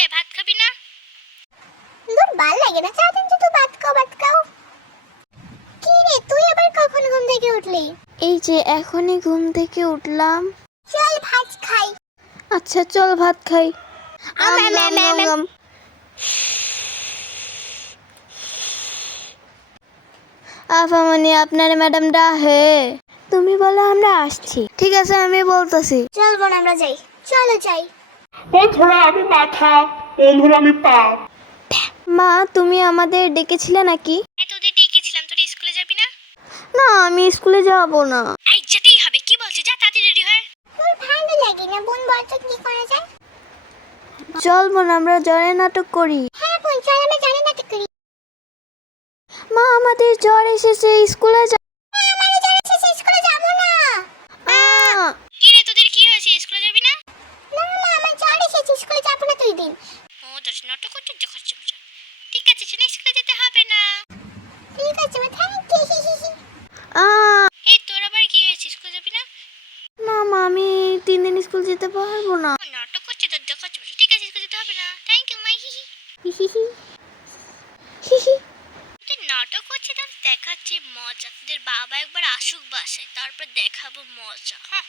রে ভাত খাবি না? দূর ভাল লাগে না, সারাদিন শুধু ভাত খাও ভাত খাও। কি রে তুই আবার কখন ঘুম থেকে উঠলি? এই যে এখনই ঘুম থেকে উঠলাম। চল ভাত খাই। আচ্ছা চল ভাত খাই। আম, আম, আম, আম, আম। আম। আফামনি আপনার ম্যাডাম ডাহে। তুমি বলো আমরা আসছি। ঠিক আছে আমি বলতেছি। চল বোন আমরা যাই, চলো যাই। বন্ধুরা আমি মাথা, বন্ধুরা আমি পা। মা তুমি আমাদের ডেকেছিলে নাকি? তোদের ডেকেছিলাম, তোরা স্কুলে যাবি না? না আমি স্কুলে যাব না। এই যেতেই হবে, কি বলছিস? যা তাড়াতাড়ি রেডি হয়। তোর ভালো লাগে না বোন, বল তো কি করা যায়? চল বোন আমরা জ্বরের নাটক করি। হ্যাঁ বোন চল আমরা জানি নাটক করি। মা আমাদের জ্বর এসেছে স্কুলে যা। আমারও জ্বর এসেছে, স্কুলে যাবো না। কি রে তোদের কি হয়েছে, স্কুলে যাবি না? না মা আমার জ্বর এসেছে, স্কুলে যাবো না তুই দিন। ও তোর নাটক করতে দেখাচ্ছে মজা। ঠিক আছে চল, স্কুলে যেতে হবে না। ঠিক আছে মা, থ্যাংক ইউ। এই তোর আবার কি হয়েছে, স্কুলে যাবি না? না মা আমি 3 দিন স্কুল যেতে পারবো না। ও নাটক করছে তোর দেখাচ্ছে মজা। ঠিক আছে স্কুলে যেতে হবে না, থ্যাংক ইউ মাই হিহি। তুই নাটক করছে তার দেখাচ্ছি মজা। তোদের বাবা একবার আসুক বাসায়, তারপর দেখাবো মজা। হ্যাঁ